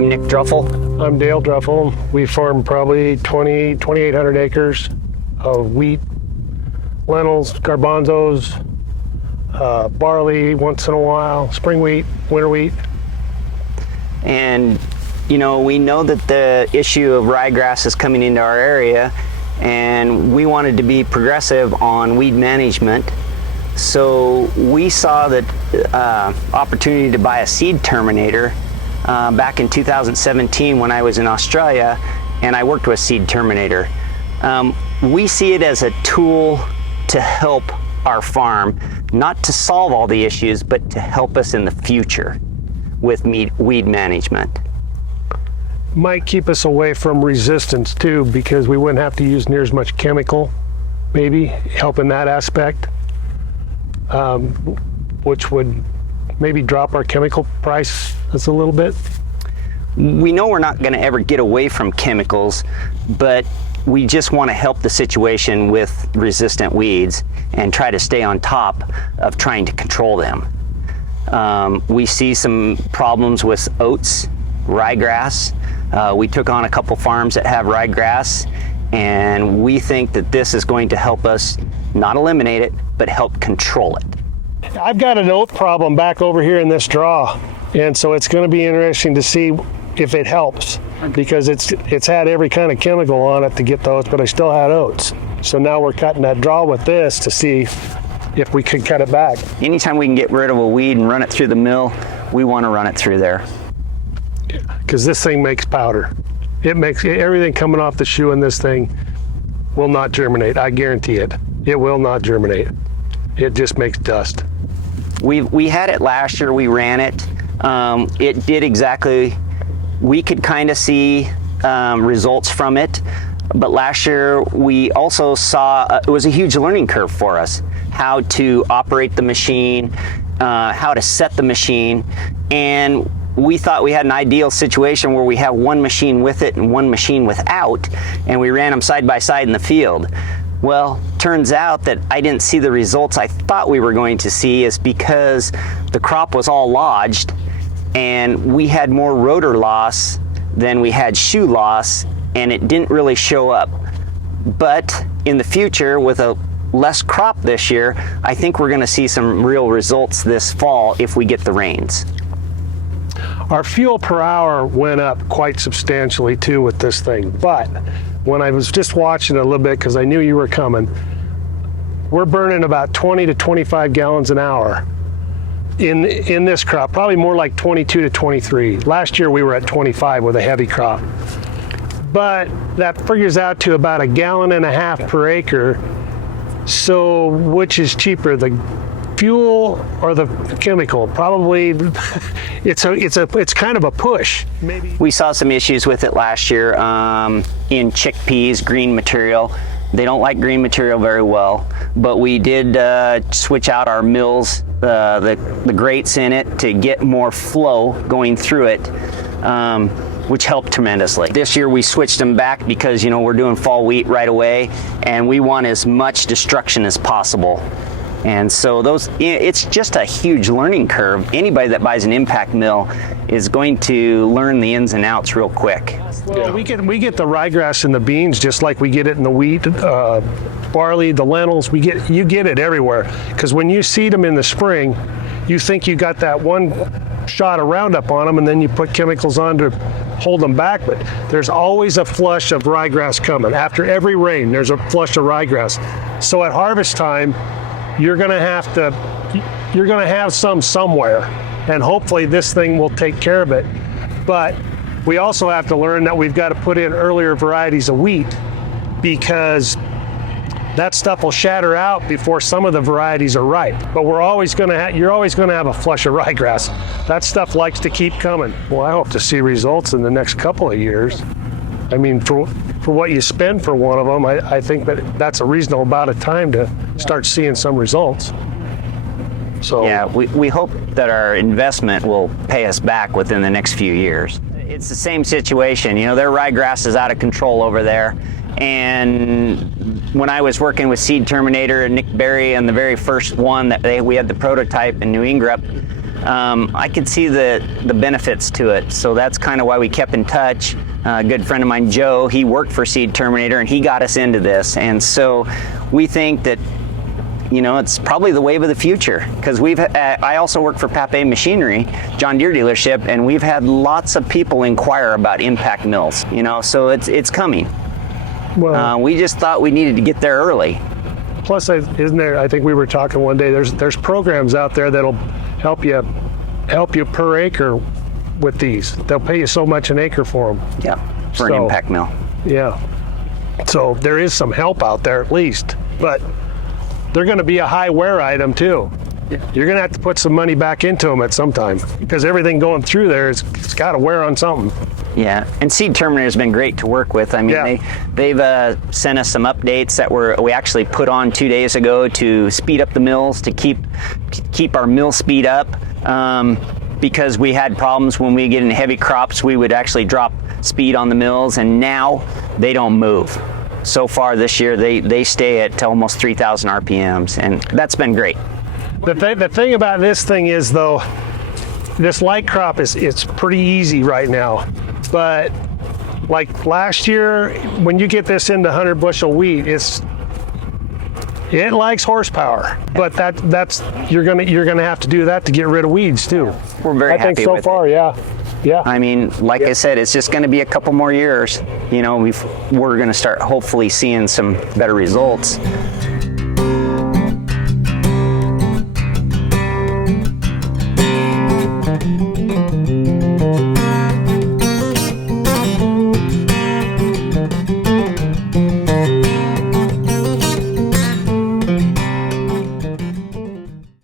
I'm Nick Druffel. I'm Dale Druffel. We farm probably 2,800 acres of wheat, lentils, garbanzos, barley once in a while, spring wheat, winter wheat. And you know, we know that the issue of ryegrass is coming into our area, and we wanted to be progressive on weed management. So we saw that opportunity to buy a Seed Terminator back in 2017 when I was in Australia, and I worked with Seed Terminator. We see it as a tool to help our farm, not to solve all the issues, but to help us in the future with weed management. Might keep us away from resistance too, because we wouldn't have to use near as much chemical, maybe help in that aspect, which would maybe drop our chemical price just a little bit. We know we're not going to ever get away from chemicals, but we just want to help the situation with resistant weeds and try to stay on top of trying to control them. We see some problems with oats, ryegrass. We took on a couple farms that have ryegrass, and we think that this is going to help us not eliminate it, but help control it. I've got an oat problem back over here in this draw, and so it's going to be interesting to see if it helps, because it's had every kind of chemical on it to get those, but I still had oats. So now we're cutting that draw with this to see if we can cut it back. Anytime we can get rid of a weed and run it through the mill, we want to run it through there. Because this thing makes powder. It makes everything coming off the shoe in this thing will not germinate. I guarantee it. It will not germinate. It just makes dust. We had it last year. We ran it. It did exactly. We could kind of see results from it, but last year we also saw it was a huge learning curve for us. How to operate the machine, how to set the machine, and we thought we had an ideal situation where we have one machine with it and one machine without, and we ran them side by side in the field. Well, turns out that I didn't see the results I thought we were going to see, is because the crop was all lodged and we had more rotor loss than we had shoe loss, and it didn't really show up. But in the future, with a less crop this year, I think we're going to see some real results this fall if we get the rains. Our fuel per hour went up quite substantially too with this thing, but when I was just watching it a little bit, because I knew you were coming, we're burning about 20 to 25 gallons an hour in this crop, probably more like 22 to 23. Last year we were at 25 with a heavy crop, but that figures out to about 1.5 gallons per acre. So which is cheaper, the fuel or the chemical? Probably it's kind of a push. Maybe we saw some issues with it last year in chickpeas, green material. They don't like green material very well, but we did switch out our mills, the grates in it, to get more flow going through it, which helped tremendously. This year we switched them back because, you know, we're doing fall wheat right away, and we want as much destruction as possible. And so it's just a huge learning curve. Anybody that buys an impact mill is going to learn the ins and outs real quick. Well, we get the ryegrass in the beans just like we get it in the wheat, barley, the lentils. You get it everywhere, because when you seed them in the spring, you think you got that one shot of Roundup on them, and then you put chemicals on to hold them back, but there's always a flush of ryegrass coming. After every rain, there's a flush of ryegrass. So at harvest time, you're going to have some somewhere, and hopefully this thing will take care of it. But we also have to learn that we've got to put in earlier varieties of wheat, because that stuff will shatter out before some of the varieties are ripe. But you're always going to have a flush of ryegrass. That stuff likes to keep coming. Well, I hope to see results in the next couple of years. I mean, for what you spend for one of them, I think that's a reasonable amount of time to start seeing some results. So yeah, we hope that our investment will pay us back within the next few years. It's the same situation. You know, their ryegrass is out of control over there. And when I was working with Seed Terminator and Nick Berry, and the very first one that we had the prototype in New England, I could see the benefits to it. So that's kind of why we kept in touch. A good friend of mine, Joe, he worked for Seed Terminator and he got us into this. And so we think that, you know, it's probably the wave of the future, because I also work for Pape Machinery, John Deere dealership, and we've had lots of people inquire about impact mills, you know, so it's coming. Well, We just thought we needed to get there early. plus, isn't there? I think we were talking one day. There's programs out there that'll help you per acre with these. They'll pay you so much an acre for them. Yeah, for an impact mill. Yeah. So there is some help out there at least, but they're going to be a high wear item too. You're going to have to put some money back into them at some time, because everything going through there it's got to wear on something. Yeah, and Seed Terminator has been great to work with. I mean, Yeah. they've sent us some updates that we actually put on 2 days ago to speed up the mills, to keep our mill speed up, because we had problems when we get in heavy crops. We would actually drop speed on the mills, and now they don't move. So far this year, they stay at almost 3,000 RPMs, and that's been great. The thing about this thing is, though, this light crop it's pretty easy right now. But like last year, when you get this into 100 bushel wheat, it likes horsepower. But that's you're gonna have to do that to get rid of weeds too. We're very happy I think so with far, it. yeah. I mean, like I said, it's just going to be a couple more years. You know, we're going to start hopefully seeing some better results.